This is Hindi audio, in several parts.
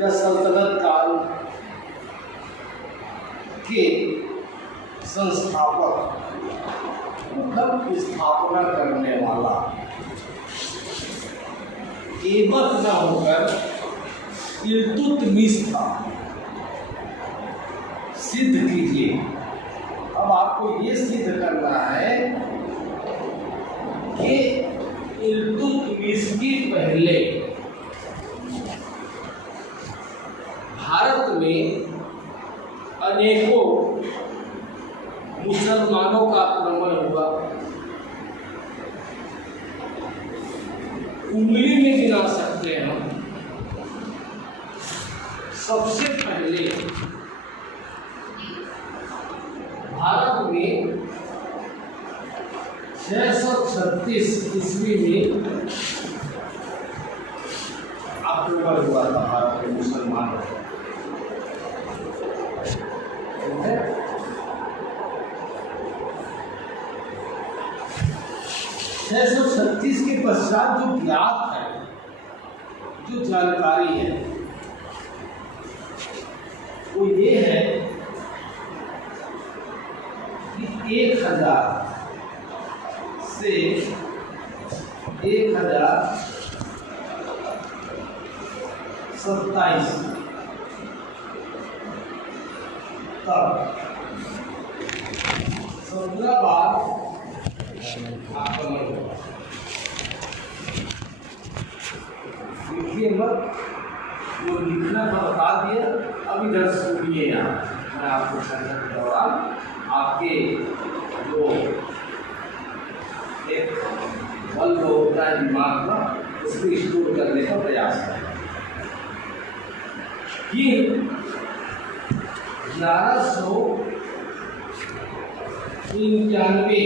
या सल्तनत काल के संस्थापक मतलब स्थापना करने वाला ऐबक न होकर इल्तुतमिश था। सिद्ध कीजिए। अब आपको ये सिद्ध करना है कि इल्तुतमिश की पहले भारत में अनेकों मुसलमानों का आक्रमण हुआ। उंगली में गिना सकते हैं हम। सबसे पहले भारत में 636 ईस्वी में आक्रमण हुआ था भारत के मुसलमानों का। 636 के पश्चात जो ज्ञात है, जो जानकारी है, वो ये है कि 1000 से 1027 तक 17 बार आक्रमण हुआ। लिखिए मत, वो लिखना तो बता दिया। अब इधर सुनिए। यहाँ मैं आपको चर्चा के दौरान आपके जो एक बल होता है दिमाग का, उसको स्टोर करने का प्रयास करें। ये 1191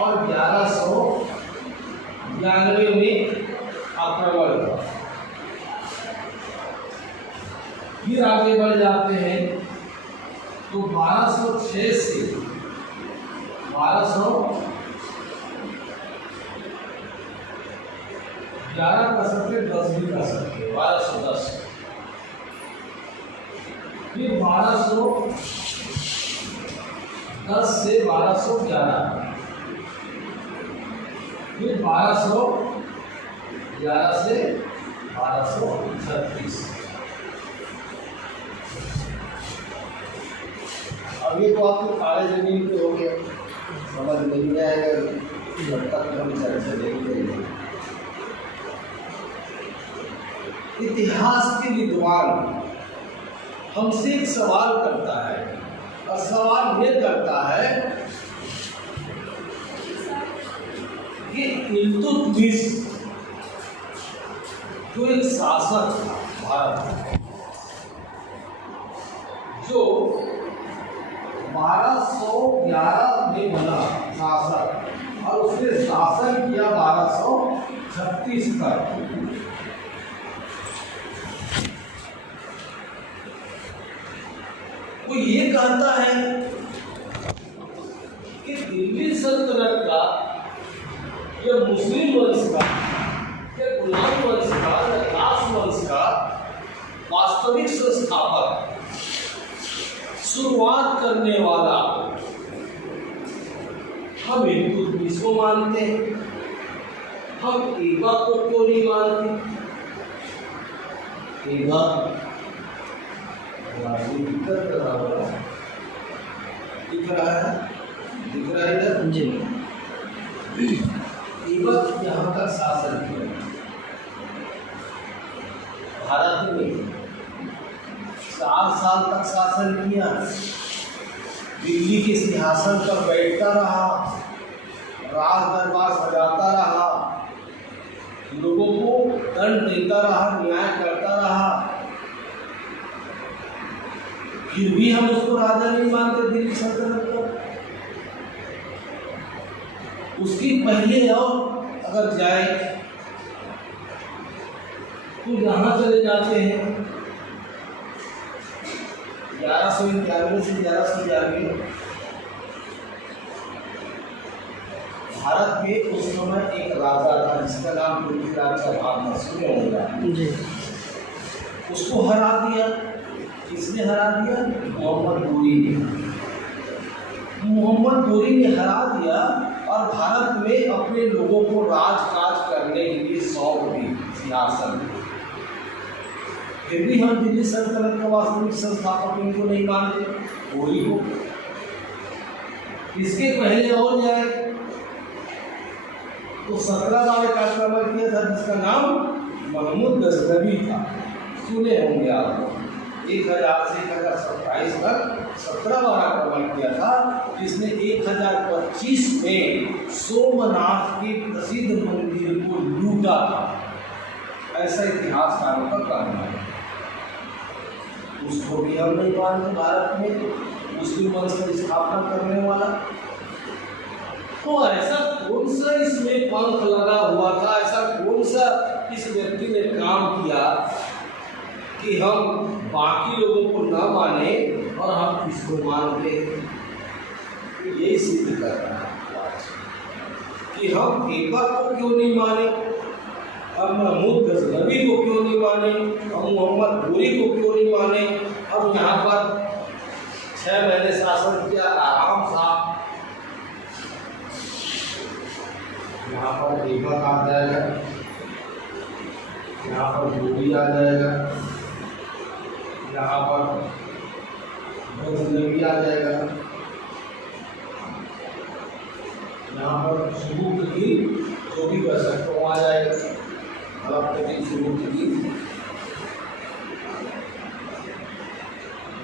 और 1192 में आक्रमण हुआ। फिर आगे बढ़ जाते हैं तो 1206 से 1211 का सकते 10 भी कर सकते 1210। फिर 1210 से 1211, फिर 1211 से 1236। अब ये तो आपको काले जमीन पे हो गया, समझ नहीं आएगा जब तक हम चर्चा नहीं करेंगे। इतिहास के विद्वान हमसे एक सवाल करता है, और सवाल ये करता है कि इल्तुतमिश जो एक शासक था भारत जो 1211 में बना शासक, और उसने शासन किया 1236 तक। वो ये कहता है कि दिल्ली सल्तनत का या मुस्लिम वंश का या गुलाम वंश का या दास वंश का वास्तविक संस्थापक, शुरुआत करने वाला हम इल्तुतमिश को मानते हैं। हम ऐबक को क्यों नहीं मानते? ऐबक दिख रहा है इधर जी। ऐबक यहाँ तक शासन किया भारत में, 4 साल तक शासन किया। दिल्ली के सिंहासन पर बैठता रहा, राज दरबार सजाता रहा, लोगों को दंड देता रहा, न्याय करता रहा। फिर भी हम उसको राजा नहीं मानते दिल्ली सल्तनत को। उसकी पहले और अगर जाए तो यहाँ चले जाते हैं 1191 से 1192। भारत में उस समय एक राजा था जिसका नाम पृथ्वीराज चौहान था, सुने होंगे। उसको हरा दिया। किसने हरा दिया? मोहम्मद गोरी ने। मोहम्मद गोरी ने हरा दिया और भारत में अपने लोगों को राज करने के लिए सौंप दी सिंहासन। फिर भी हम दिल्ली सल्तनत का वास्तविक संस्थापक इनको नहीं मानते, गोरी को। इसके पहले और जाए तो 17 बार का आक्रमण किया था जिसका नाम महमूद गजनवी था। सुने होंगे आप। 1000 से 1027 तक 17 बार आक्रमण किया था, जिसने 1025 में सोमनाथ के प्रसिद्ध मंदिर को लूटा था। ऐसा इतिहासकारों का कहना है। उसको भी हम नहीं मानते भारत में मुस्लिम वंश की स्थापना करने वाला। तो ऐसा कौन सा इसमें पंख लगा हुआ था, ऐसा कौन सा इस व्यक्ति ने काम किया कि हम बाकी लोगों को न माने और हम इसको मानते? यही सिद्ध कर रहा है कि हम पेपर को क्यों नहीं माने, हम महमूद गजनवी को क्यों नहीं माने, हम मोहम्मद गोरी को क्यों नहीं माने। हम यहाँ पर 6 महीने शासन किया, आराम था। यहाँ पर दीपक आ जाएगा, यहाँ पर गोरी आ जाएगा, यहाँ पर गजनवी आ जाएगा, यहाँ पर सुबुकी जो भी कर सकते हो आ जाएगा। सुबुकी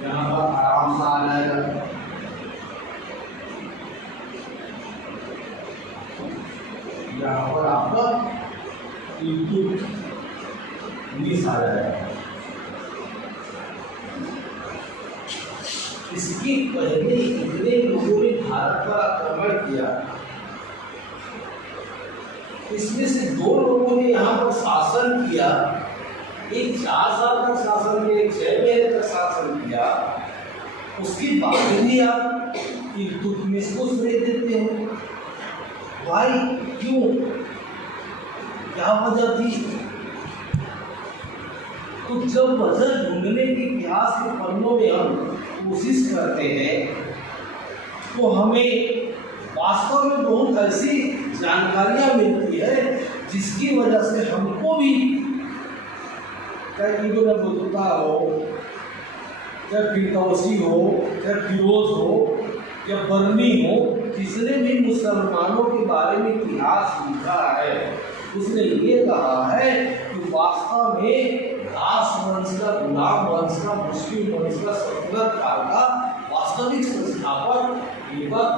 यहाँ पर आराम से आ जाएगा। यहाँ पर आपका मिस आ जाएगा। इसके पहले इतने लोगों ने भारत पर आक्रमण किया, इसमें से 2 लोगों ने यहाँ पर शासन किया। एक 4 साल तक शासन किया, एक 6 महीने तक शासन किया। उसके बाद भी आप इल्तुतमिश को श्रेय देते हो। भाई क्यों? क्या वजह थी? तो जब वजह ढूंढने के इतिहास के पन्नों में हम कोशिश करते हैं तो हमें वास्तव में बहुत ऐसी जानकारियां मिलती है जिसकी वजह से हमको भी, चाहे ईगो बतुता हो, चाहे फिरदौसी हो, चाहे फिरोज हो या बर्नी हो, जिसने भी मुसलमानों के बारे में इतिहास लिखा है उसने ये कहा है कि वास्तव में दास वंश का, गुलाम वंश का, मुस्लिम वंश का सल्तनत काल का वास्तविक संस्थापक ऐबक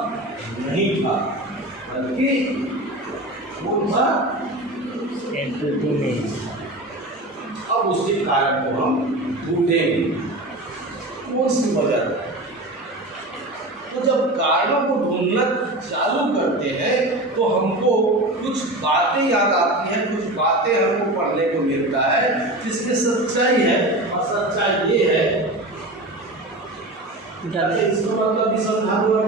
नहीं था, बल्कि कौन था? अब उसके कारण को हम ढूंढेंगे कौन सी वजह। तो जब कारणों को ढूंढना चालू करते हैं तो हमको कुछ बातें याद आती हैं, कुछ बातें हमको पढ़ने को मिलता है जिसमें सच्चाई है। और सच्चाई ये है, इसका मतलब भी समझा दूँ,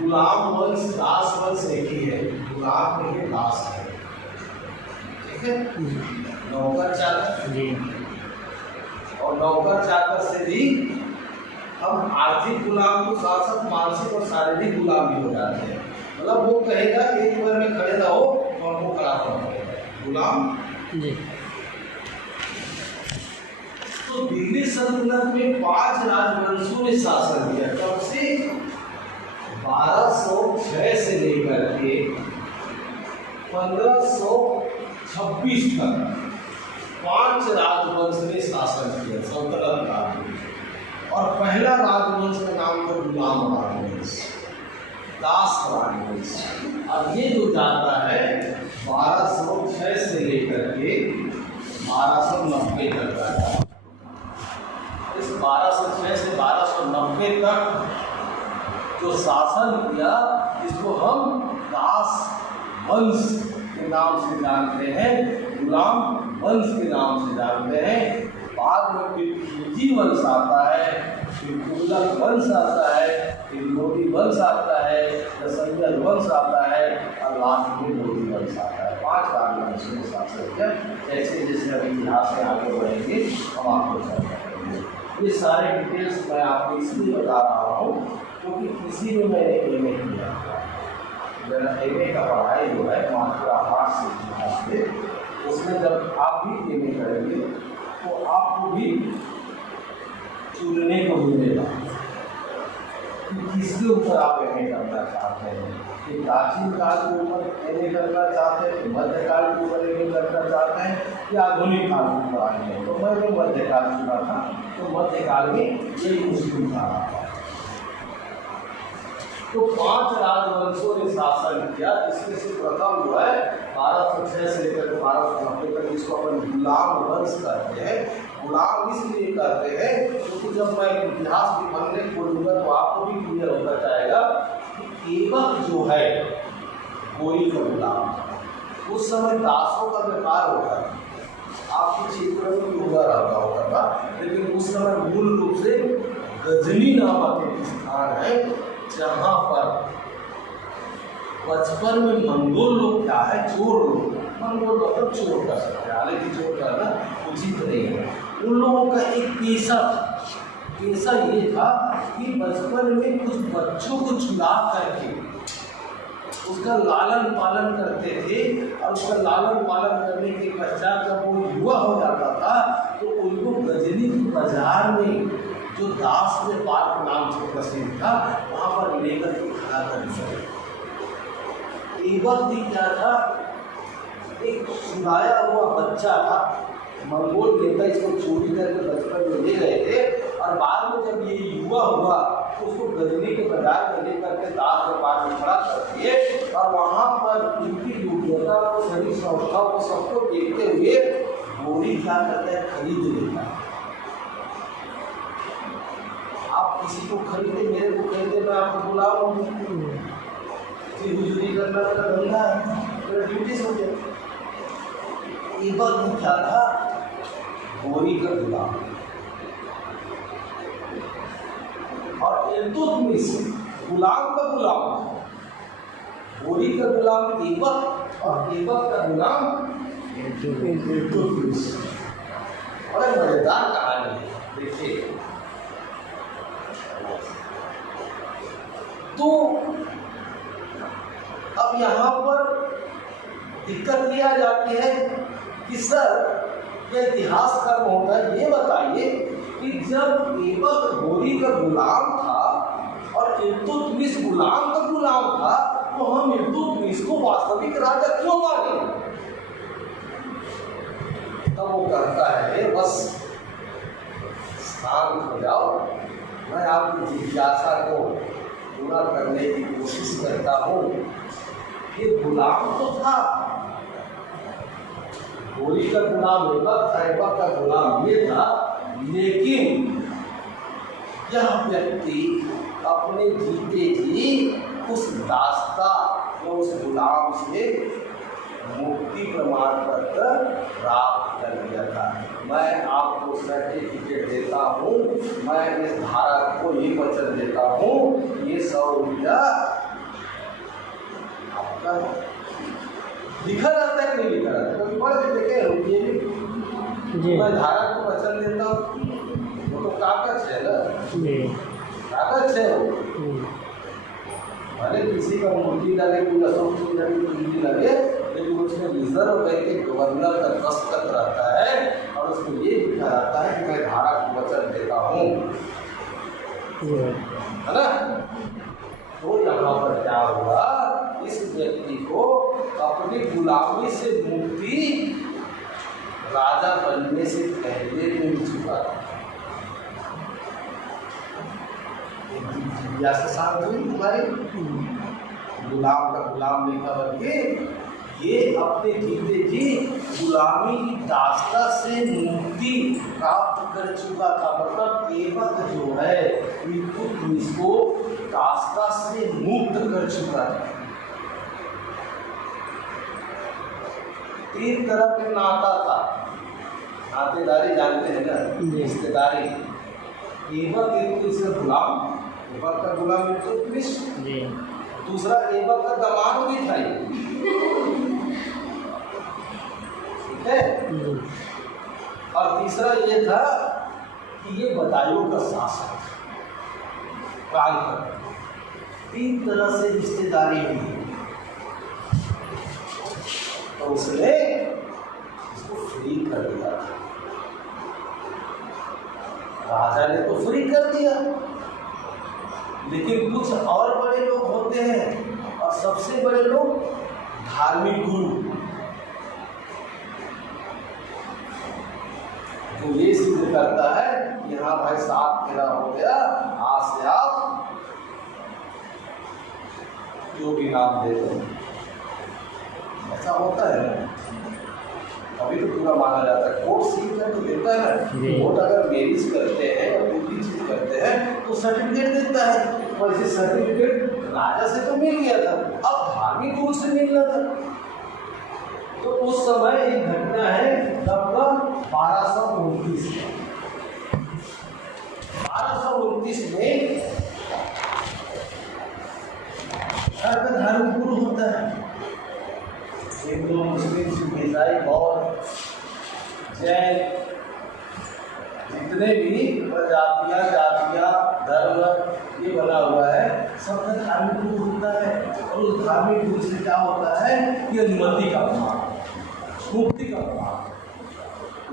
गुलाम वंश दास वंश एक ही है। गुलाम नहीं, दास है, ठीक है। नौकर चाकर, और नौकर चाकर से भी हम आर्थिक गुलाम को साथ साथ मानसिक और शारीरिक गुलाम भी हो जाते हैं। मतलब वो कहेगा एक बार में खड़े रहो और वो खड़ा होगा गुलाम जी। तो दिल्ली सल्तनत में 5 राजवंशों ने शासन किया। कब से? 1206 से लेकर के 1526 तक 5 राजवंश ने शासन किया सल्तनत काल में। और पहला राजवंश का नाम था गुलाम राजवंश, दास राजवंश। अब ये जो जाता है 1206 से लेकर के 1290 तक जाता है। इस 1206 से 1290 तक जो शासन किया इसको हम दास वंश के नाम से जानते हैं, गुलाम वंश के नाम से जानते हैं। बाद में फिर खिलजी वंश आता है, फिर तुगलक वंश आता है, फिर लोधी वंश आता है, दशरथ वंश आता है और लास्ट में लोधी वंश आता है। 5 राजवंशों ने शासन किया। जैसे जैसे अभी इतिहास में आगे बढ़ेंगे हम आपको चर्चा करेंगे। ये सारे डिटेल्स मैं आपको इसलिए बता रहा हूँ क्योंकि किसी में मैंने एमए किया, मेरा एमए का पढ़ाई जो है मात्रा 8 से इतिहास में, उसमें जब आप भी एमए करेंगे तो आपको भी चुनने को मिलेगा कि किसके ऊपर आप एमए करना चाहते हैं, कि प्राचीन काल के ऊपर एमए करना चाहते हैं, मध्यकाल के ऊपर एमए करना चाहते हैं या आधुनिक काल के ऊपर आगे हैं। तो मैं जो मध्यकाल चुना था तो मध्यकाल में यही मुश्किल था। तो 5 राजवंशों ने शासन किया, इसमें से प्रथम जो है 1206 से लेकर 1290 तक, इसको अपन गुलाम वंश करते हैं। गुलाम इसलिए करते हैं क्योंकि जब मैं इतिहास के पन्ने खोलूंगा तो आपको भी क्लियर होता जाएगा कि ऐबक जो है कोई का गुलाम, उस समय दासों का व्यापार होता है। आपके क्षेत्र में भी हुआ रहता होगा, लेकिन उस समय मूल रूप से गजनी नामक एक स्थान है जहाँ पर बचपन में मंगोल लोग क्या है, चोर लोग, मंगोल मतलब चोर कर सकते हैं, हालांकि चोर करना उचित नहीं है। उन लोगों का एक पेशा ये था कि बचपन में कुछ बच्चों को चुरा करके उसका लालन पालन करते थे, और उसका लालन पालन करने के पश्चात जब वो युवा हो जाता था तो उनको गजनी की बाजार में जो दास व्यापार के नाम से प्रसिद्ध था वहाँ पर लेकर के खड़ा कर दिया। ऐबक भी क्या था, एक चुराया हुआ बच्चा था, मंगोल नेता इसको चोरी करके बचपन में ले गए थे, और बाद में जब ये युवा हुआ तो उसको गजनी के बाजार में लेकर के दास व्यापार में खड़ा कर दिए, और वहाँ पर उनकी योग्यता को, सभी संस्थाओं को, सबको देखते हुए गोरी क्या करता है, खरीद लेता है। आप किसी को खरीदे, मेरे को खरीदे, मैं आपको बुलाऊँ, हुजूरी करना मेरा धंधा है, मेरा ड्यूटी समझे। ऐबक में क्या था, गोरी का गुलाम, और इल्तुतमिश गुलाम का गुलाम था। गोरी का गुलाम ऐबक और ऐबक का गुलाम इल्तुतमिश। बड़ा मजेदार कहानी है, देखिए। तो अब यहाँ पर दिक्कत ये आ जाती है कि सर ये इतिहास का महोदय ये बताइए कि जब ऐबक गोरी का गुलाम था और इल्तुतमिश गुलाम का गुलाम था, तो हम इल्तुतमिश को वास्तविक राजा क्यों माने? तब वो कहता है, बस शांत हो जाओ, मैं आपकी जिज्ञासा को पूरा करने की कोशिश करता हूँ। ये गुलाम तो था, गोरी का गुलाम ऐबक था, ऐबक का गुलाम ये था, लेकिन यह व्यक्ति अपने जीते जी उस दास्ता या उस गुलाम से मुक्ति प्रमाण पत्र प्राप्त कर लिया था। मैं आपको सर्टिफिकेट देता हूँ, मैं इस धारक को ये वचन देता हूँ, ये 100 रुपया आपका लिखा रहता है कि नहीं लिखा रहता है, क्योंकि बड़े देखे रुपये भी मैं धारक को वचन देता हूँ, वो तो कागज है ना, कागज है वो। भले किसी का मूर्ति लगे, कोई अशोक की मूर्ति लगे, लेकिन उसमें रिजर्व बैंक के गवर्नर का दस्तखत रहता है और उसमें ये लिखा रहता है कि मैं धारक को वचन देता हूँ, है ना। तो यहाँ पर क्या हुआ, इस व्यक्ति को अपनी गुलामी से मुक्ति राजा बनने से पहले मिल चुका था। जिज्ञासा शांत हुई तुम्हारी, गुलाम का गुलाम नहीं था, बल्कि ये अपने जीते जी गुलामी की दास्ता से मुक्ति प्राप्त कर चुका था। मतलब ऐबक जो है इल्तुतमिश को दास्ता से मुक्त कर चुका था। 3 तरह के नाता था, नातेदारी जानते हैं ना, रिश्तेदारी। ऐबक एक तो इसका गुलाम, ऐबक का गुलाम इल्तुतमिश, दूसरा ऐबक का दामाद भी था, ठीक है। और तीसरा ये था कि ये बदायूं का शासक काल कर 3 तरह से रिश्तेदारी हुई, तो उसने इसको फ्री कर दिया। राजा ने तो फ्री कर दिया, लेकिन कुछ और बड़े लोग होते हैं, और सबसे बड़े लोग धार्मिक गुरु, तो ये सिद्ध करता है कि हाँ भाई साथ मेरा हो गया, आज से आप जो भी नाम दे दो। ऐसा होता है, अभी तो पूरा माना जाता है। कोर्ट सील कर तो देता है ना, कोर्ट अगर मैरिज करते हैं या कोई भी चीज करते हैं तो सर्टिफिकेट देता है, और इसे सर्टिफिकेट राजा से तो मिल गया था, अब धार्मिक गुरु से मिलना था। तो उस समय एक घटना है, तब का 1229 में हर का धार्मिक गुरु होता है। हिंदू, मुस्लिम, सिख, ईसाई, बौद्ध, जैन, जितने भी प्रजातियां, जातियां, धर्म ये बना हुआ है, सबका धार्मिक गुरु होता है। और उस धार्मिक गुरु से क्या होता है कि अनुमति का प्रमाण, मुक्ति का प्रमाण,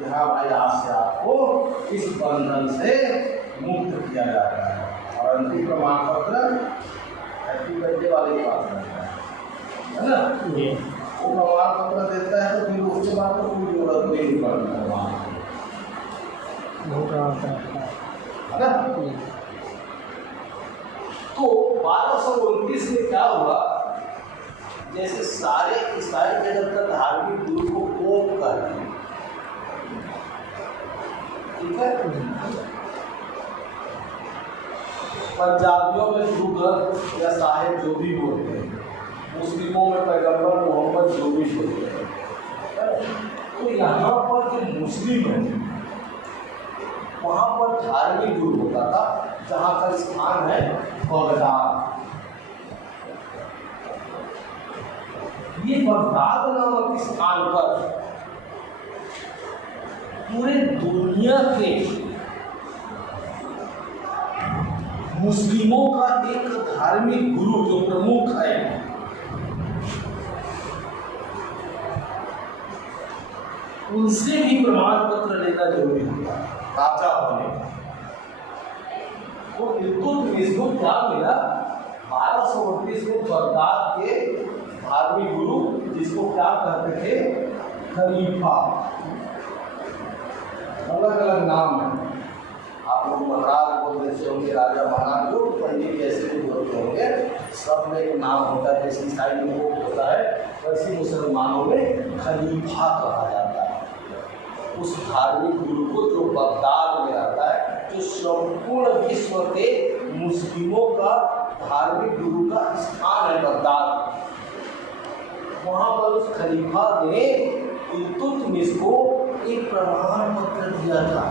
यहाँ भाई आज से आपको इस बंधन से मुक्त किया जाता है। और अंतिम प्रमाण पत्र हैप्पी बर्थडे वाले के पास रहता है ना, वो प्रमाण पत्र देता है, तो फिर उसके बाद तो कोई जरूरत नहीं पड़ता है ना। तो 1229 में क्या हुआ, जैसे सारे ईसाई जगत का धार्मिक गुरु को पोप कर दिया, ठीक है। पंजाबियों में गुरु या साहेब जो भी बोलते हैं, मुस्लिमों में पैगंबर मोहम्मद जो भी बोलते हैं, तो यहाँ पर जो मुस्लिम है वहाँ पर धार्मिक गुरु होता था, जहाँ का स्थान है बगदाद। ये बगदाद नामक स्थान पर पूरे दुनिया के मुस्लिमों का एक धार्मिक गुरु जो प्रमुख है, उनसे भी प्रमाण पत्र लेना जरूरी होता है राजा होने का। तो इल्तुतमिश को क्या मिला, 1229 में बगदाद के धार्मिक गुरु, जिसको क्या कहते थे, खलीफा, अलग अलग नाम है। आप लोग महाराज बोलते से होंगे, राजा महाराज, जो पंडित जैसे भी बोलते होंगे, सब में एक नाम होता है। जैसे ईसाई में वो होता है, वैसे मुसलमानों में खलीफा कहा जाता है उस धार्मिक गुरु को जो बगदाद में रहता है, जो संपूर्ण विश्व के मुस्लिमों का धार्मिक गुरु का स्थान है बगदाद। वहाँ पर उस खलीफा ने इल्तुतमिश को एक प्रमाण पत्र दिया था,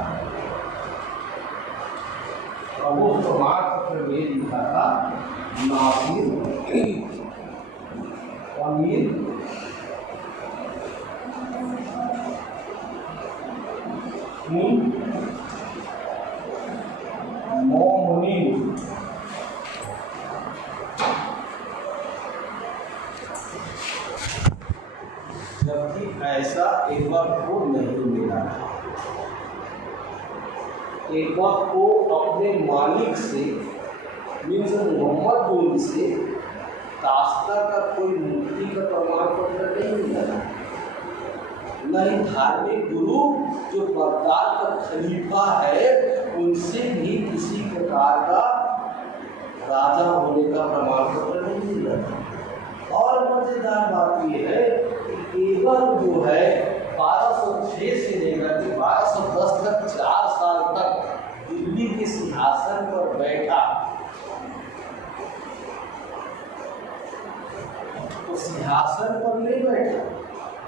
और वो प्रमाण पत्र में लिखा था नासिर अमीर मोमिन। जबकि ऐसा एक बार को नहीं मिला। एक बार को अपने मालिक से, मीन्स मोहम्मद से दास्ता का कोई मुक्ति का प्रमाण पत्र नहीं मिला, नहीं धार्मिक गुरु जो बगदाद का खलीफा है उनसे भी किसी प्रकार का राजा होने का प्रमाण पत्र नहीं मिला। और मजेदार बात यह है कि केवल जो है 1206 से लेकर के 1210 तक 4 साल तक दिल्ली के सिंहासन पर बैठा, तो सिंहासन पर नहीं बैठा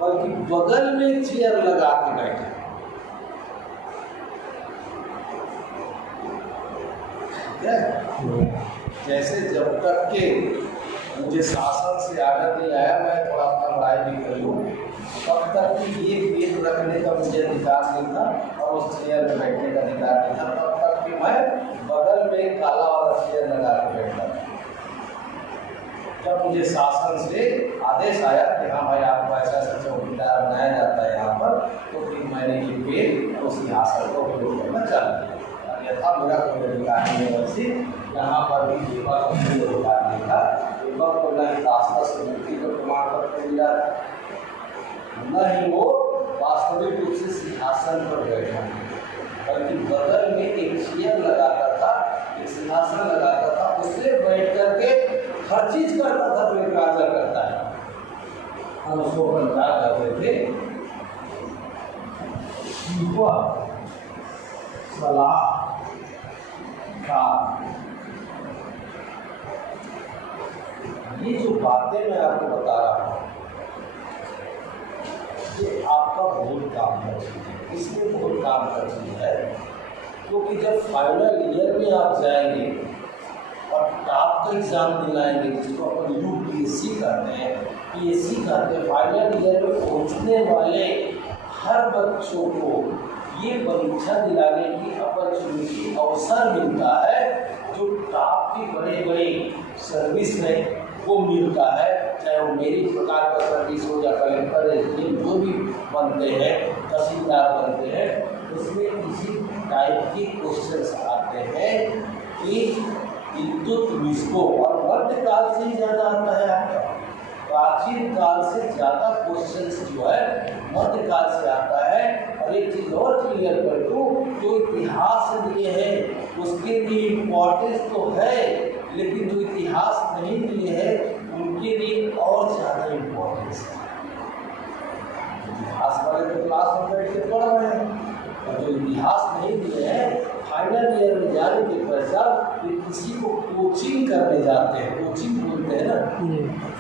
बल्कि बगल में चेयर लगा के बैठा। जैसे जब तक के मुझे शासन से आर्डर नहीं आया, मैं थोड़ा अपना पढ़ाई भी कर लूँ, तब तक कि ये पेन रखने का मुझे अधिकार नहीं था और उस चेयर में बैठने का अधिकार नहीं था, तब तक कि मैं बगल में काला वाला चेयर लगा के बैठता था। जब मुझे शासन से आदेश आया कि हाँ भाई आपको ऐसा ऐसा चौकीदार बनाया जाता है यहाँ पर, तो फिर मैंने ये पेन और उसी आसन का उपयोग करना चालू किया। अन्यथा मेरा कोई अधिकार नहीं है। वैसे यहाँ पर भी दीपक का कोई अधिकार नहीं था। दीपक को न ही दास्ता से मुक्ति का प्रमाण पत्र मिला, न ही वो वास्तविक रूप से सिंहासन पर बैठा, बल्कि बगल में एक चेयर लगाता था, एक सिंहासन लगाता था, उससे बैठ करके हर चीज करता था जो एक राजा करता है। हम उसको कंट्रोल करते थे। सलाह का ये जो बातें मैं आपको बता रहा हूँ, ये आपका बहुत काम करती है, इसमें बहुत काम करती है। क्योंकि जब फाइनल ईयर में आप जाएंगे और टॉप का एग्जाम दिलाएंगे, जिसको अपन यूपीएससी कहते हैं, पीएससी कहते हैं, फाइनल ईयर में पहुंचने वाले हर बच्चों को ये परीक्षा दिलाने की अपॉर्चुनिटी अवसर मिलता है जो टॉप की बड़े बड़े सर्विस में वो मिलता है, चाहे वो मेरी प्रकार का सर्विस हो या कलेक्टर एसडीएम जो भी बनते हैं, तहसीलदार बनते हैं, उसमें इसी टाइप के क्वेश्चंस आते हैं कि इल्तुतमिश को, और मध्यकाल से ही ज़्यादा आता है आपका, प्राचीन काल से ज़्यादा क्वेश्चंस जो है मध्यकाल से आता है। और एक चीज़ और क्लियर कर दूँ, जो इतिहास लिए है उसके लिए इम्पोर्टेंस तो है, लेकिन जो इतिहास नहीं लिए है उनके लिए और ज़्यादा इम्पोर्टेंस है। इतिहास वाले तो क्लास में बैठ के पढ़ रहे हैं, और जो इतिहास नहीं लिए हैं फाइनल ईयर में जाने के पश्चात किसी को कोचिंग करने जाते हैं, कोचिंग बोलते हैं ना,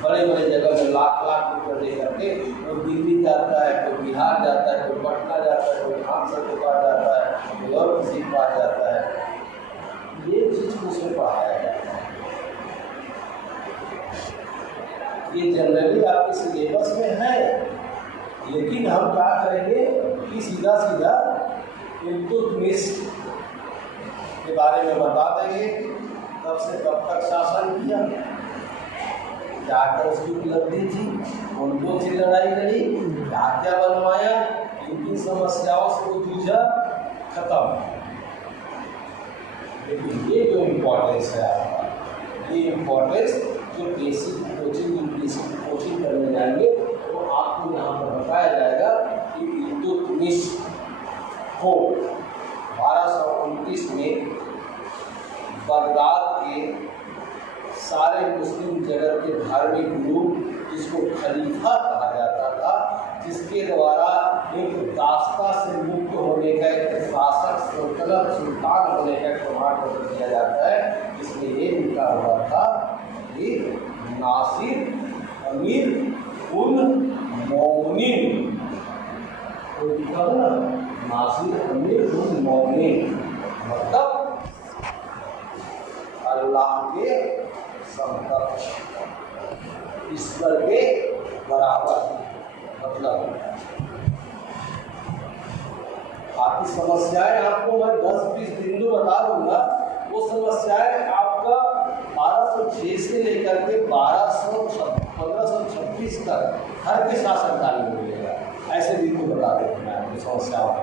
बड़े बड़े जगह में लाख लाख रुपये दे करके कोई दिल्ली जाता है, कोई बिहार जाता है, कोई पटना जाता है, कोई खानसर के पास जाता है, कोई और किसी के पास जाता है, ये चीज़ को उसमें पढ़ाया जाता है। ये जनरली आपके सिलेबस में है, लेकिन हम क्या करेंगे कि सीधा सीधा इल्तुतमिश के बारे में बता देंगे, कब से कब तक शासन किया, क्या क्या उसकी उपलब्धि थी, कौन कौन सी लड़ाई लड़ी, क्या क्या बनवाया, किन किन समस्याओं से वो जूझा, खत्म। लेकिन ये जो इम्पोर्टेंस है आपका, ये इम्पोर्टेंस जो बेसिक कोचिंग करने जाएंगे तो आपको यहाँ पर बताया जाएगा कि इल्तुतमिश को 1229 में बगदाद के सारे मुस्लिम जगत के धार्मिक गुरु, जिसको खलीफा कहा जाता था, जिसके द्वारा एक दास्ता से मुक्त होने का, एक शासक सल्तनत सुल्तान होने का प्रमाण पत्र दिया जाता है, इसमें ये लिखा हुआ था कि नासिर अमीर उन मोमिनीन, तो लिखा है ना, नासिर अमीर उन मोमिनीन, मतलब अल्लाह के समकक्ष, ईश्वर के बराबर। मतलब आपकी समस्याएं आपको मैं 10-20 बिंदु बता दूंगा, वो समस्याएं आपका 1206 से लेकर के 1526 तक हर के शासनकाल में मिलेगा। ऐसे बिंदु बता देते हैं आपकी समस्याओं को।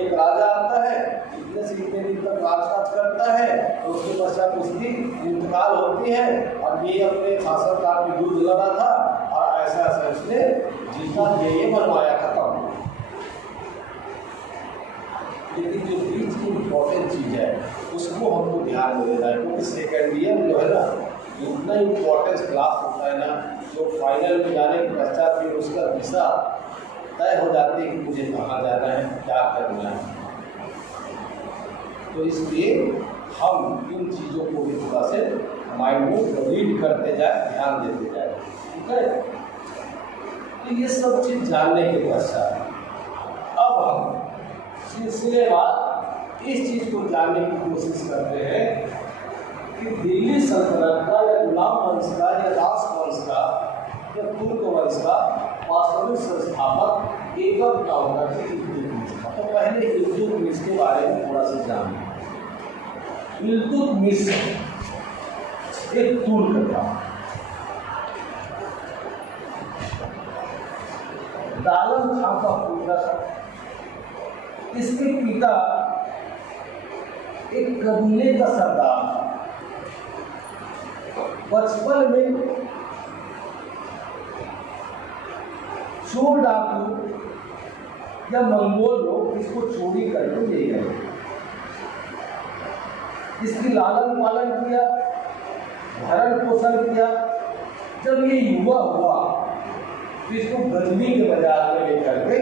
एक राजा आता है, इतने से इतने दिन तक राजकाज करता है, तो उसके पश्चात उसकी इंतकाल होती है, और ये अपने शासनकाल में युद्ध लड़ा था और ऐसा ऐसा उसने जीता, ये बनवाया, खत्म। लेकिन जो बीच की इम्पोर्टेंट चीज़ है उसको हमको ध्यान में देना है, क्योंकि सेकेंड ईयर जो है ना, इतना इम्पोर्टेंस क्लास होता है ना, जो फाइनल में जाने के पश्चात फिर उसका दिशा तय हो जाती है कि मुझे कहाँ जाना है, क्या करना है। तो इसलिए हम इन चीज़ों को भी थोड़ा से माइंड में रीड करते जाए, ध्यान देते जाए, ठीक है। तो ये सब चीज़ जानने के पश्चात अब हम सिलसिलेवार इस चीज़ को जानने की कोशिश करते हैं कि दिल्ली सल्तनत का या गुलाम वंश का या राजवंश का या तुर्क वंश का वास्तविक संस्थापक ऐबक का होगा कि इल्तुतमिश का। तो पहले इल्तुतमिश के बारे में थोड़ा सा जानिए। इल्तुतमिश एक तुर्क था, दालन खां का पुत्र था। इसके पिता एक कबीले का सरदार था। बचपन में चोर डाकू या मंगोल लोग इसको चोरी करके ले गए। इसकी लालन पालन किया, भरण पोषण किया। जब ये युवा हुआ तो इसको गजनी के बाजार में लेकर के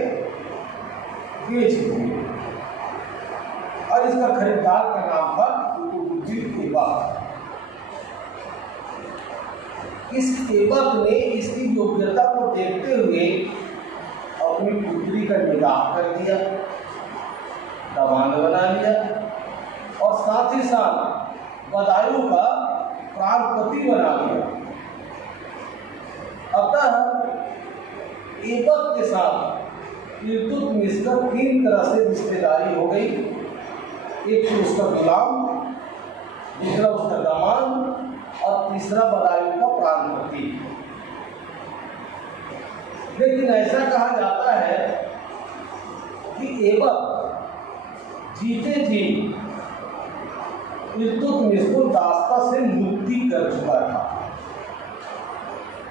बेच दिए और इसका खरीदार का नाम था कुतुबुद्दीन ऐबक। इस ऐबक ने इसकी योग्यता को देखते हुए अपनी पुत्री का निकाह कर दिया, दामाद बना लिया और साथ ही साथ बदायूं का प्राणपति बना लिया। अतः ऐबक के साथ इल्तुतमिश का 3 तरह से रिश्तेदारी हो गई। एक तो उसका गुलाम, दूसरा उसका दामाद और तीसरा बदायूं का प्राणपति। लेकिन ऐसा कहा जाता है कि ऐबक जीते जी इल्तुतमिश को दास्ता से मुक्ति कर चुका था,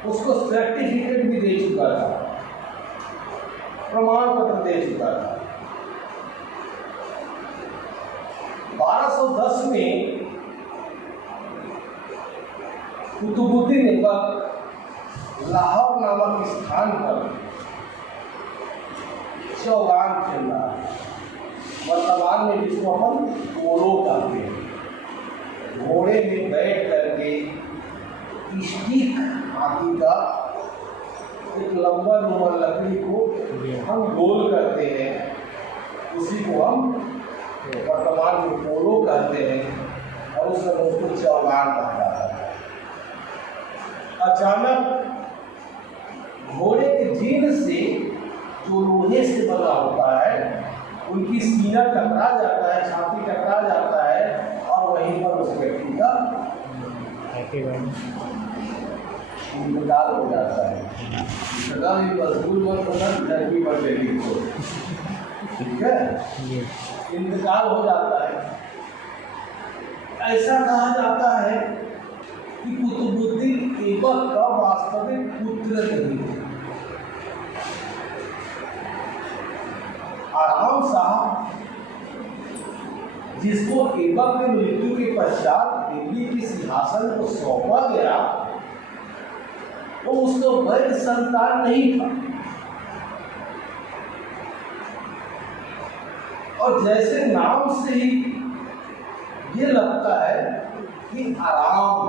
उसको सर्टिफिकेट भी दे चुका था, प्रमाण पत्र दे चुका था। 1210 में कुतुबुद्दीन ऐबक लाहौर नामक स्थान पर चौगान खेल रहा है। वर्तमान में जिसको हम पोलो कहते हैं, घोड़े में बैठ करके स्टिक हाथी का एक लंबा लंबा लकड़ी को हम गोल करते हैं, उसी को हम वर्तमान में पोलो कहते हैं और उस समय उसको चौगान कहा जाता है। अचानक घोड़े के जीन से जो लोहे से बना होता है उनकी सीना टकरा जाता है, छाती टकरा जाता है और वहीं पर उस व्यक्ति का इंतकाल हो जाता है। इतना भी मजबूर मत होना, धर्मी मत लेगी को, ठीक है, इंतकाल हो जाता है। ऐसा कहा जाता है कि कुतुबुद्दीन ऐबक का वास्तविक पुत्र नहीं थे। आराम साहब जिसको ऐबक की मृत्यु के पश्चात दिल्ली के सिंहासन को सौंपा गया वो उसका वैध संतान नहीं था। और जैसे नाम से ही ये लगता है कि आराम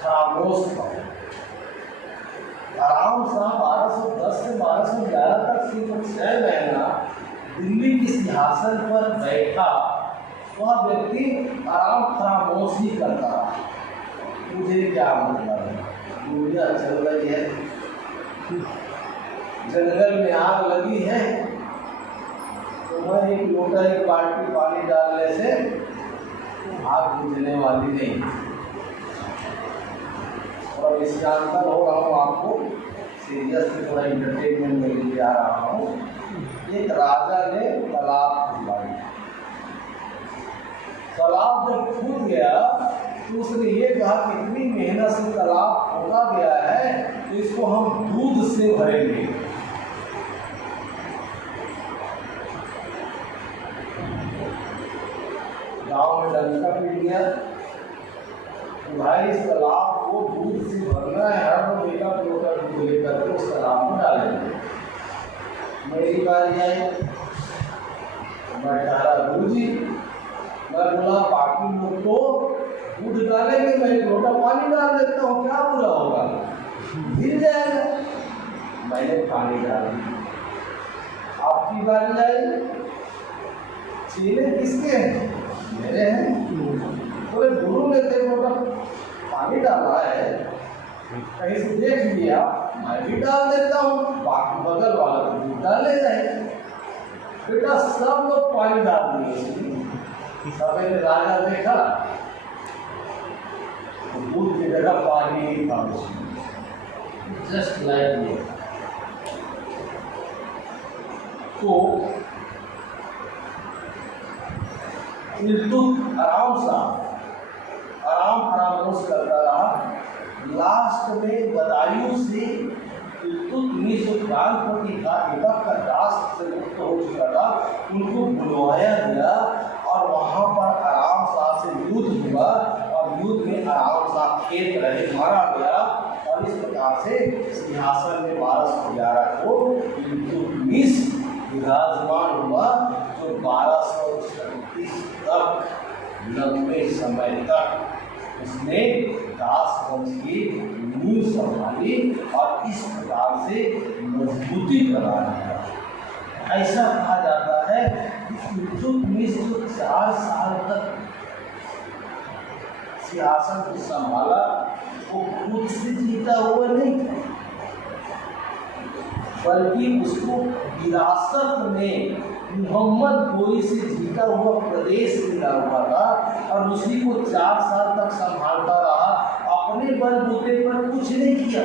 खामोश था। आराम साहब 1210 से 1211 तक सिर्फ 6 महीना दिल्ली के सिंहासन पर बैठा, वह व्यक्ति आराम खामोश ही करता रहा। मुझे क्या मतलब है, दुनिया चल रही है, जंगल में आग लगी है तो मैं एक लोटा एक बाल्टी पानी डालने से आग बुझने वाली नहीं। और इस जानकर हो रहा हूँ आपको सीरियस से थोड़ा इंटरटेनमेंट में लेके आ रहा हूँ। एक राजा ने तालाब खुदवाई, तालाब जब खुद गया तो उसने ये कहा कि इतनी मेहनत से तालाब खोदा गया है तो इसको हम दूध से भरेंगे। गांव में डंका पीट गया, भाई इस तालाब को दूध से भरना है, हर रोज एक लोटा दूध लेकर के उस तालाब में डालेंगे। मेरी बारी आई, मैं कहा गुरुजी, मैं बोला बाकी लोग तो दूध डालेंगे, मैं एक लोटा पानी डाल देता हूँ, क्या बुरा होगा, गिर जाएगा। मैंने पानी डाल दिया। आपकी बारी आई, चेले किसके हैं? मेरे हैं। बोले गुरु ने देखो पानी डाला है, कहीं से देख लिया, मैं भी डाल देता हूँ, बाकी बगल वाला तो दूध डाले जाए। बेटा सब लोग पानी डाल दिए। सवेरे राजा देखा तो दूध की जगह पानी ही था, जस्ट लाइक ये। तो इल्तुत आराम फरामोश करता रहा। लास्ट में बदायूं से इल्तुतमिश क्रांतिपति था, इबक का दास से मुक्त हो चुका था, उनको बुलवाया गया और वहाँ पर आराम शाह से युद्ध हुआ और युद्ध में आराम शाह खेत रहे, मारा गया। और इस प्रकार से सिंहासन में 1211 को इल्तुतमिश विराजमान हुआ, जो 1236 तक लंबे समय तक उसने दास वंश की नींव संभाली और इस प्रकार से मजबूती प्रदान किया। ऐसा कहा जाता है कि इल्तुतमिश जो 4 साल तक सिंहासन को संभाला, वो खुद से जीता हुआ नहीं था, बल्कि उसको विरासत में मोहम्मद गोरी से जीता हुआ प्रदेश मिला हुआ था और उसी को 4 साल तक संभालता रहा। अपने बलबूते पर कुछ नहीं किया।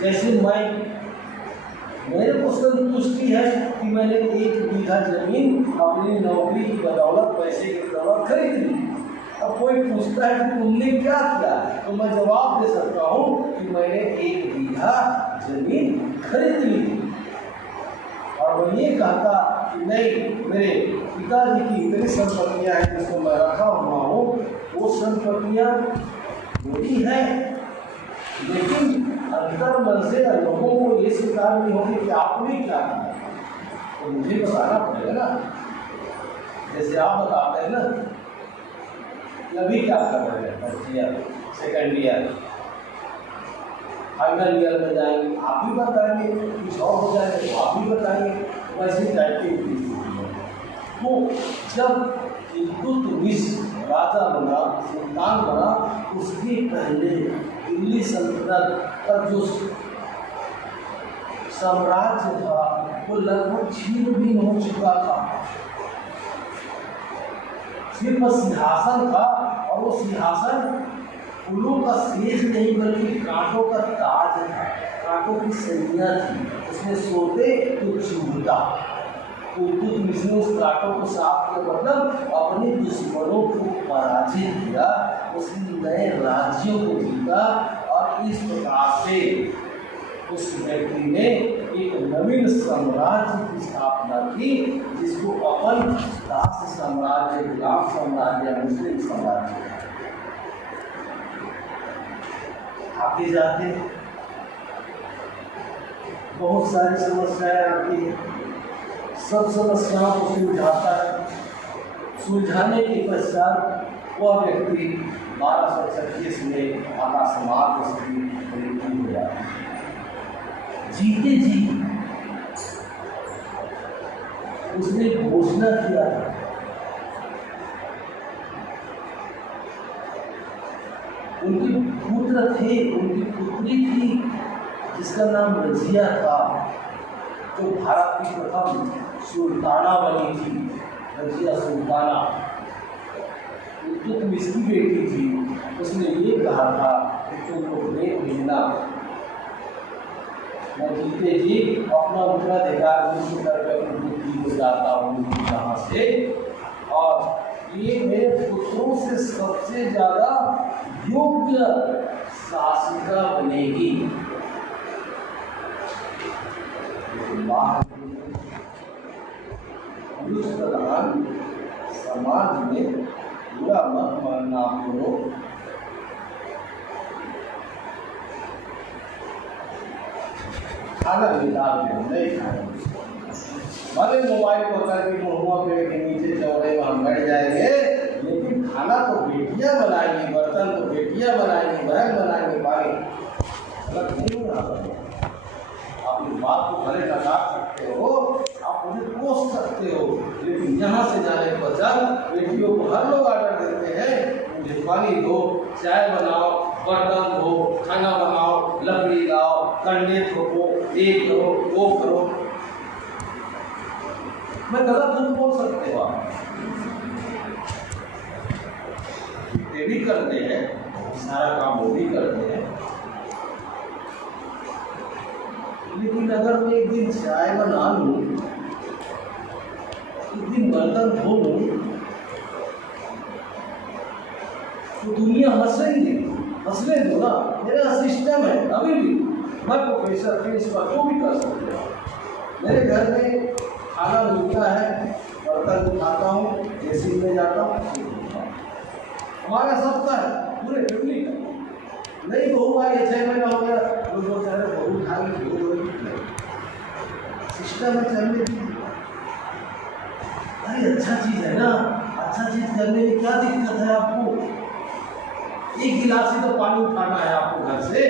जैसे मेरे को संतुष्टि है कि मैंने 1 बीघा जमीन अपनी नौकरी की बदौलत, पैसे की बदौलत खरीद ली। अब कोई पूछता है कि तुमने क्या किया, तो मैं जवाब दे सकता हूँ कि मैंने 1 बीघा जमीन खरीद ली। और मैं ये कहता कि नहीं, मेरे पिताजी की इतनी संपत्तियाँ हैं जिसको मैं रखा हुआ हूँ, वो संपत्तियाँ मेरी हैं, लेकिन अंतर मन से लोगों को ये स्वीकार नहीं होगी कि आपने क्या किया, तो मुझे बताना पड़ेगा ना। जैसे आप बताते हैं ना, अभी क्या कर रहे हैं, first year, second year, final year में जाएंगे, आप भी बताएंगे, कुछ और हो जाएगा तो आप भी बताएंगे। वैसे टाइप की स्थिति है। तो जब इल्तुतमिश राजा बना, सुल्तान बना, उसके पहले दिल्ली सल्तनत का जो साम्राज्य था वो लगभग छीन-बीन हो चुका था। सिर्फ सिंहासन था और वो सिंहासन फूलों का सेज नहीं बल्कि कांटों का ताज था, कांटों की सैया थी, उसमें सोते तो चुभता। इल्तुतमिश ने उस कांटों को साफ किया, मतलब अपने दुश्मनों को पराजित किया, उसने नए राज्यों को जीता और इस प्रकार से उस व्यक्ति ने एक नवीन साम्राज्य की स्थापना की, जिसको अपन दास साम्राज्य, गुलाम साम्राज्य, मुस्लिम साम्राज्य आते जाते बहुत सारी समस्याएं आती हैं। सब समस्याओं को सुलझाता है। सुलझाने के पश्चात वह व्यक्ति 1236 में आकाशमार्ग से मृत्यु हो जाता है। जीते जी उसने घोषणा किया था, उनके पुत्र थे, उनकी पुत्री थी जिसका नाम रजिया था, जो भारत की प्रथम सुल्ताना बनी थी। रजिया सुल्ताना इल्तुतमिश की बेटी थी। उसने ये कहा था कि तुम लोग देख भेजना, मैं जीते जी अपना उत्तराधिकार विश्व करके अपनी बुद्धि को जाता हूँ यहाँ से, और ये मेरे पुत्रों से सबसे ज़्यादा योग्य शासिका बनेगी। प्रधान समाज में बुरा मत मानना आप लोग, खाना निकाल के नहीं खाएंगे, भले मोबाइल पकड़ के महुआ पेड़ के नीचे चौड़े में हम बैठ जाएंगे, लेकिन खाना तो बेटियां बनाएंगी, बर्तन तो बेटियां बनाएंगी, बहन बनाएंगे। भाई गलत नहीं हो रहा, आप इस बात को भले नकार सकते हो, आप मुझे कोस सकते हो, लेकिन लेकिन यहाँ से जाने के पश्चात बेटियों को हर लोग आर्डर देते हैं, मुझे पानी दो, चाय बनाओ, बर्तन धो, खाना बनाओ, लकड़ी लाओ, कंडे ठोको, एक करो, वो करो। मैं गलत नहीं बोल सकते हो आप, ये भी करते हैं, सारा काम वो भी करते हैं। लेकिन अगर मैं एक दिन चाय बना लूँ, एक दिन बर्तन धो लूँ, तो दुनिया हंसेंगे, हंसने दो ना। मेरा सिस्टम है, अभी भी मैं प्रोफेसर फिर इस पर जो भी कर सकते हो। मेरे घर में खाना मिलता है, बर्तन उठाता हूँ, एसी में जाता हूँ, हमारा सबका है, पूरे फैमिली का। नहीं बहू आई 6 महीना हो गया, लोग बोलते हैं बहू खा ली, सिस्टम है चलने की। अरे अच्छा चीज़ है ना, अच्छा चीज़ करने में क्या दिक्कत है आपको? एक गिलास ही तो पानी उठाना है आपको घर से,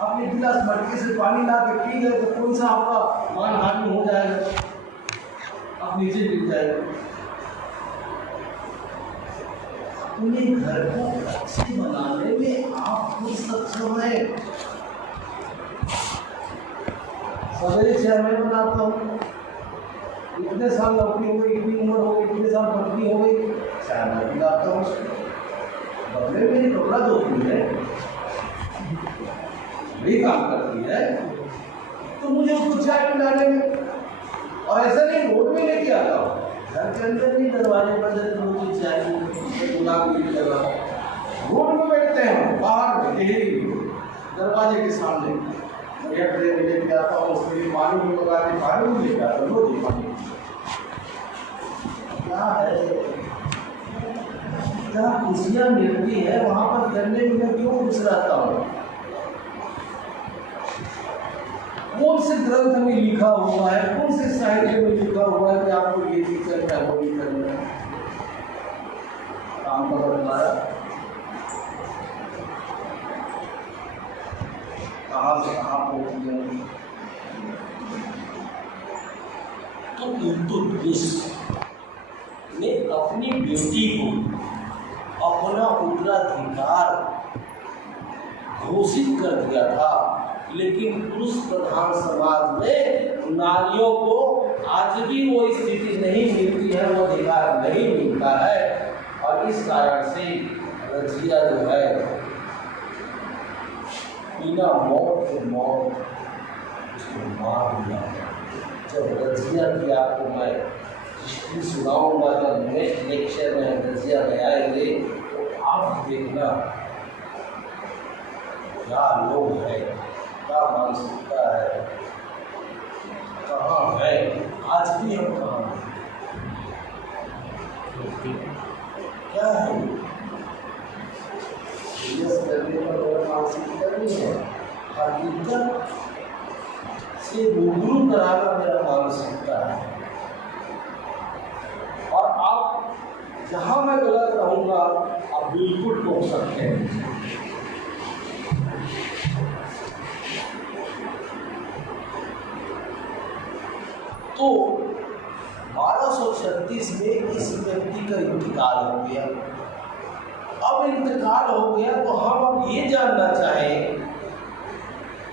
आप एक गिलास मटके से पानी ला के पी गए तो कौन सा आपका मान हानि हो जाएगा, आप नीचे गिर जाएगा। उन्हें घर को अच्छे बनाने में आप खुद सक्षम है। सवेरे चाय मैं बनाता हूँ, इतने साल नौकरी हो गई, इतनी उम्र हो गई, इतने साल नौकरी हो गई, चाय मैं पिलाता हूँ। बदले मेरी कपड़ा धोती है, भी काम करती है, तो मुझे उसको चाय पिलाने में, और ऐसा नहीं रोड में लेके आता हूँ, घर के अंदर नहीं, दरवाजे पर जब चाय रोड में बैठते हैं, बाहर दरवाजे के सामने लेके आता हूँ, उसके लिए पानी भी लगाते, पानी भी लेके आता हूँ, रोज पानी। क्या है, जहाँ खुशियाँ मिलती है वहाँ पर करने में मैं क्यों खुश रहता हूँ? कौन से ग्रंथ में लिखा हुआ है, कौन से साहित्य में लिखा हुआ है कि आपको ये भी करना है, वो भी करना है? काम का बदलाया कहाँ से कहाँ पहुँच गया। तो इल्तुतमिश ने अपनी बेटी को अपना उत्तराधिकार घोषित कर दिया था, लेकिन पुरुष प्रधान समाज में नारियों को आज भी वो स्थिति नहीं मिलती है, वो अधिकार नहीं मिलता है। और इस कारण से रजिया जो है बिना मौत के मौत उसको मार दिया। जब रजिया की आपको मैं हिस्ट्री सुनाऊंगा, जब नेक्स्ट लेक्चर में रजिया में आएंगे, तो आप देखना क्या लोग है, क्या मानसिकता है, कहाँ है, आज भी हम कहाँ हैं, क्या है करने का मेरा मानसिकता नहीं है, हकीकत से रूबरू कराना मेरा मानसिकता है। और आप जहाँ मैं गलत रहूँगा आप बिल्कुल टोक सकते हैं। तो 1236 में इस व्यक्ति का इंतकाल हो गया। अब इंतकाल हो गया तो हम अब ये जानना चाहें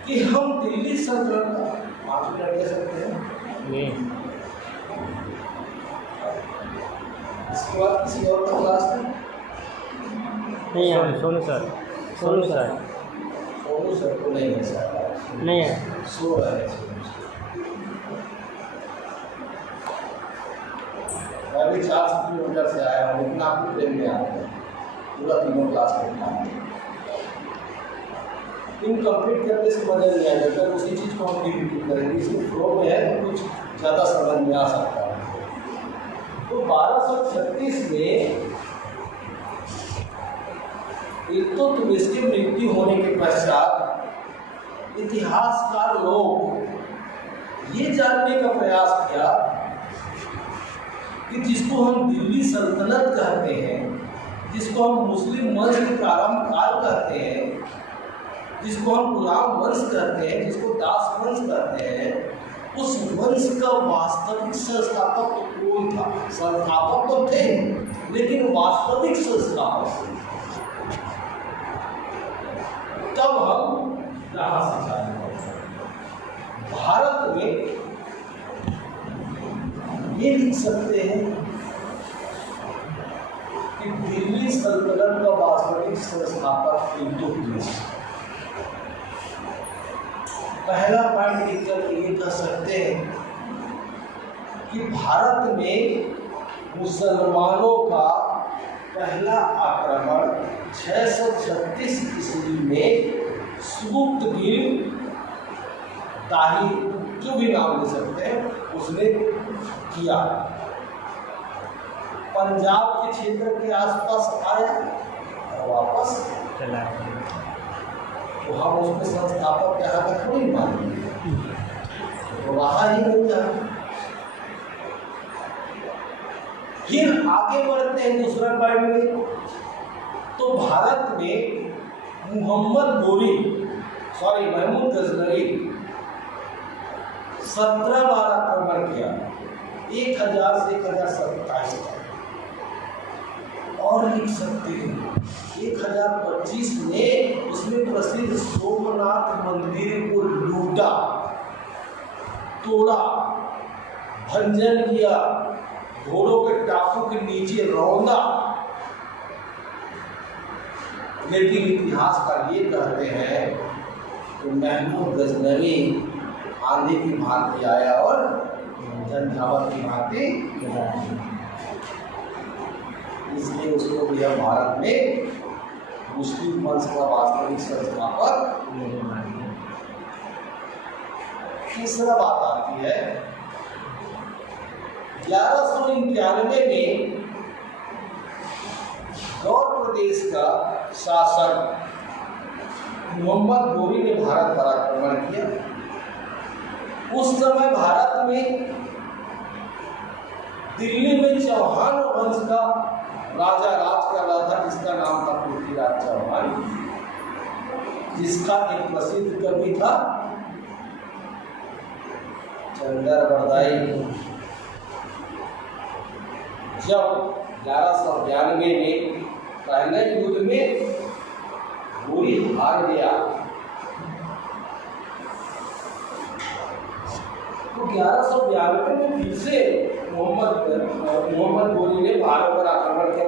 कि हम दिल्ली सल्तनत का आप कह सकते हैं, इसके बाद किसी और का क्लास नहीं है। सोनू सर को नहीं है सर, नहीं है, सो रहा है। मैं भी 400 किलोमीटर से आया हूँ, लेकिन आपको ट्रेन में आया है, पूरा 3 क्लास करना है। इनकम्प्लीट करने से मजा नहीं आएगा, अगर उसी चीज़ को हम रिपीट करेंगे, इसमें फ्लो में है तो कुछ ज़्यादा समझ में आ सकता है। तो 1236 में इल्तुतमिश की मृत्यु होने के पश्चात इतिहासकार लोग ये जानने का प्रयास किया कि जिसको हम दिल्ली सल्तनत कहते हैं, जिसको हम मुस्लिम वंश के प्रारंभ काल कहते हैं, जिसको हम गुलाम वंश कहते हैं, जिसको दास वंश कहते हैं, उस वंश का वास्तविक संस्थापक कौन था? संस्थापक तो थे लेकिन वास्तविक संस्थापक तब हम यहां से जाने भारत में ये लिख सकते हैं कि दिल्ली सल्तनत का वास्तविक संस्थापक इल्तुतमिश। पहला पॉइंट लिखकर ये कह सकते हैं कि भारत में मुसलमानों का पहला आक्रमण 636 ईस्वी में सुबुक्तगिर ताही, जो भी नाम ले सकते हैं, उसने किया। पंजाब के क्षेत्र के आसपास आया और वापस चला। तो हम उसमें संस्थापक यहाँ का थोड़ी मानेंगे, तो वहाँ ही मिल जाए। फिर आगे बढ़ते हैं दूसरा पॉइंट में। तो भारत में महमूद गजनवी 17 बार आक्रमण किया, 1000 से 1027 तक। और लिख सकते हैं 1025 में उसमें प्रसिद्ध सोमनाथ मंदिर को लूटा, तोड़ा, भंजन किया, घोड़ों के टापू के नीचे रौंदा। लेकिन इतिहासकार ये कहते हैं कि महमूद गजनवी आंधी की भांति आया और झंझावत की भांति, इसलिए उसको भी हम भारत में मुस्लिम वंश का वास्तविक संस्थापक नहीं मानेंगे। तीसरा बात आती है 1191 में गौर प्रदेश का शासक मोहम्मद गोरी ने भारत पर आक्रमण किया। उस समय भारत में दिल्ली में चौहान वंश का राजा राज कर रहा था, जिसका नाम था पृथ्वीराज चौहान, जिसका एक प्रसिद्ध कवि था चंदर बरदाई। जब 1192 में पहले युद्ध में गोरी हार गया, तो 1192 में फिर से मोहम्मद गोरी ने भारत पर आक्रमण किया।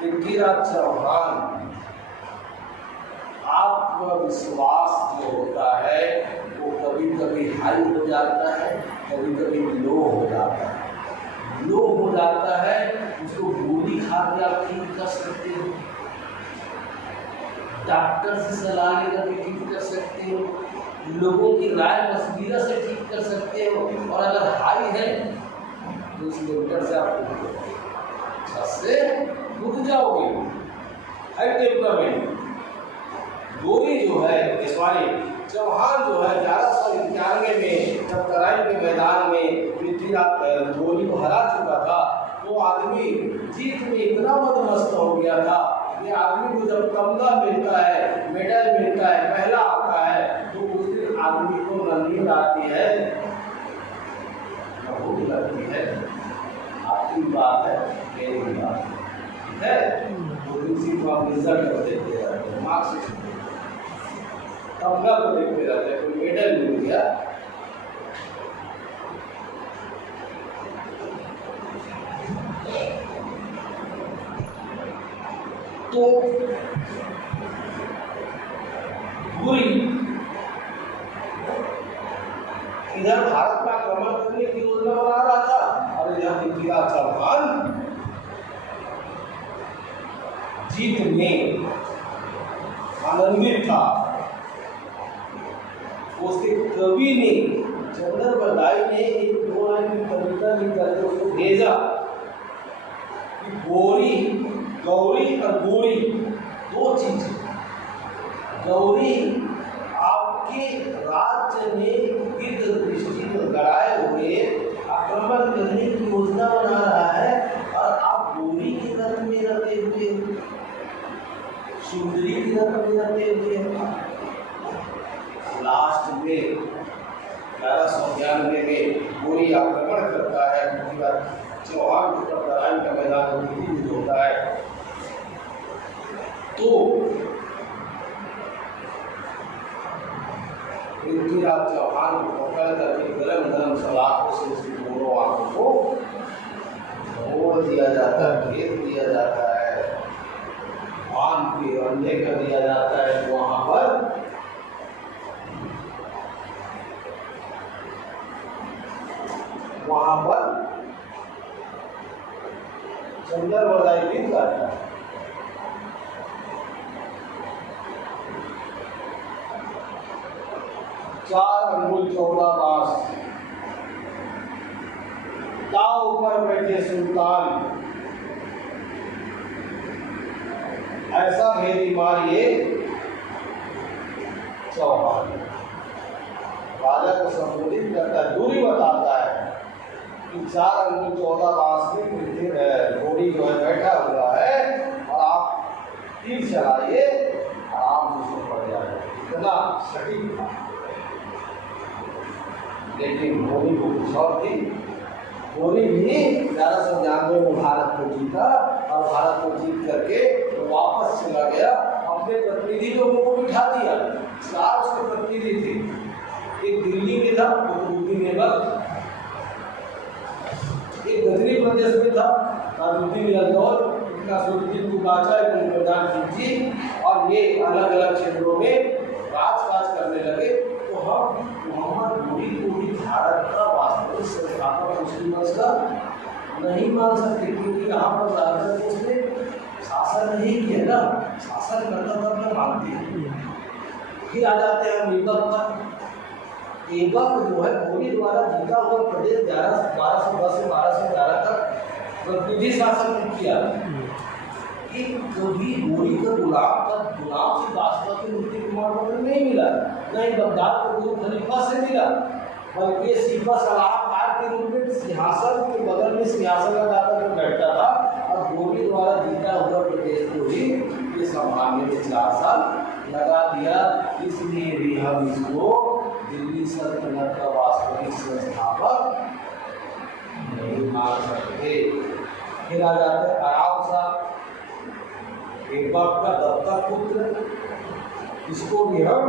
पृथ्वीराज चौहान आत्मविश्वास जो होता है वो कभी कभी हाई हो जाता है, कभी कभी लो हो जाता है। लो हो जाता है उसको गोली खा के आप ठीक कर सकते हो, डॉक्टर से सलाह लेकर के ठीक कर सकते हो, लोगों की राय मशविरा से ठीक कर सकते हो। और अगर हाई है तो उस डॉक्टर से आप से रुक जाओगे। हाई टेम्परामेंट गोरी जो है, चौहान जो है 1191 में जब तराइन के मैदान में पृथ्वीराज गोरी को हरा चुका था, तो आदमी जीत में इतना मदमस्त हो गया था। ये आदमी को जब तमगा मिलता है, मेडल मिलता है, पहला आता है, तो उस दिन आदमी को नींद आती है, भूख लगती है। आपकी बात है, मेरी बात है, तो किसी को हम रिजल्ट को देखते रहते हैं, मार्क्स तमगा को देखते रहते हैं, कोई मेडल मिल गया, तो गोरी इधर भारत पर आक्रमण करने की योजना बना रहा था और इधर पृथ्वीराज चौहान जीत में आनंदित था। उसके कवि ने चंदर बरदाई ने एक 2 लाइन की कविता लिख करके उसको भेजा कि गौरी और गोरी दो चीज। गौरी आपके राज्य में गिद्ध दृष्टि में गड़ाए हुए आक्रमण करने की योजना बना रहा है और आप गोरी की रथ में रहते हुए, सुंदरी की रथ में रहते हुए। लास्ट में करने में गोरी आक्रमण करता है। चौहान के ऊपर लड़ाई का मैदान युद्ध होता है। तो पृथ्वीराज चौहान को पकड़ करके गरम गरम सलाखों से उसकी दोनों आंखों को तोड़ दिया जाता है, घेर दिया जाता है, बांध के अंधे कर दिया जाता है। वहां पर चंदर वरदाई दिन करता है। चार अंगुल 14 बांस ताव ऊपर बैठे सुल्तान, ऐसा मेरी मारिए चौहान। राजा को संबोधित करता है, दूरी बताता है कि 4 अंगुल 14 बांस में घोड़ी जो है बैठा हुआ है और आप तीर चलाइए आराम से पड़ जाए। इतना सटीक था। लेकिन घोड़ी को कुछ और थी। घोड़ी भी 1199 में भारत को जीता और भारत को जीत करके तो वापस चला गया। अपने प्रतिनिधि लोगों को बिठा दिया। 4 उसके प्रतिनिधि थे। एक दिल्ली में था कुतुबुद्दीन ऐबक, एक गजनी प्रदेश में था ताजुद्दीन अल-दौल, नासिरुद्दीन कुबाचा, एक प्रधान खिलजी, और ये अलग अलग क्षेत्रों में राजकाज करने लगे। तो हम मोहम्मद घोरी को भी भारत का वास्तविक संस्थापक मुस्लिम का नहीं मान सकते, क्योंकि यहाँ पर राजा ने उसने शासन नहीं किया ना, शासन करता था अपना मानते हैं। फिर आ जाते हैं ऐबक पर। ऐबक जो है घोरी द्वारा जीता हुआ प्रदेश 1210 से 1211 तक प्रतिनिधि शासन किया। एक कभी घोरी का गुलाम से बासमती मुक्ति प्रमाण पत्र नहीं मिला, नहीं बगदाद को गुरु खलीफा से मिला, बल्कि सिपा सलाहकार के रूप में सिंहासन के बगल में सिंहासन लगाकर जो बैठता था और घोरी द्वारा जीता हुआ प्रदेश को ही ये संभालने में 4 साल लगा दिया। इसलिए भी हम इसको दिल्ली सल्तनत का वास्तविक संस्थापक नहीं मान सकते। फिर आ जाते आराम साहब, ऐबक का दत्तक पुत्र, इसको भी हम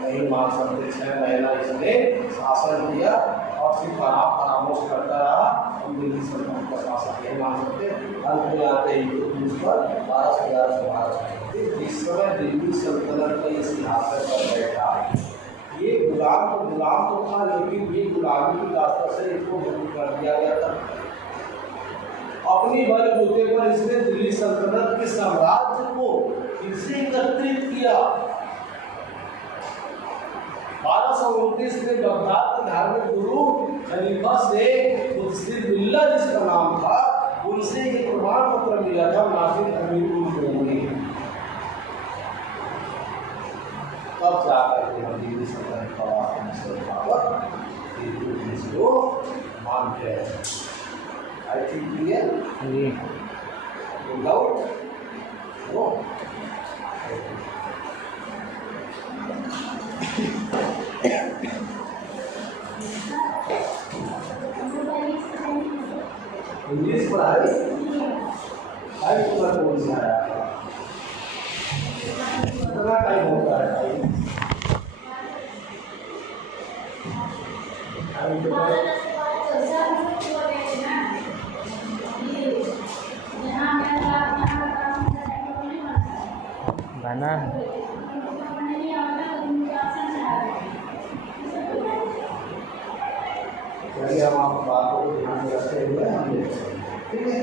नहीं मान सकते। 6 महीना इसने शासन किया और सिर्फ परामर्श करता रहा। हम दिल्ली सल्तनत का शासन नहीं मान सकते। अंत में आते ही उस पर 1211 इस समय दिल्ली सल्तनत का ये सिंहासन पर बैठा। ये गुलाम तो था, लेकिन ये गुलामी की रास्ता से इसको मुक्त कर दिया गया था। अपनी बलबूते पर इसने दिल्ली सल्तनत के साम्राज्य को फिर से एकत्रित किया। 1229 में बगदाद के धार्मिक गुरु खलीफा से बिल्ला जिसका नाम था, उनसे ये प्रमाण पत्र मिला था नासिर अमीरुल-मोमिनीन। तब जाकर के हम दिल्ली सल्तनत का इसको मानते हैं। I think clear? Doubt? No? English पढ़ाई तुम्हारा कौन सा है? कितना टाइम होता है? बना चलिए हम आप बातों को ध्यान में रखते हुए हम ठीक है।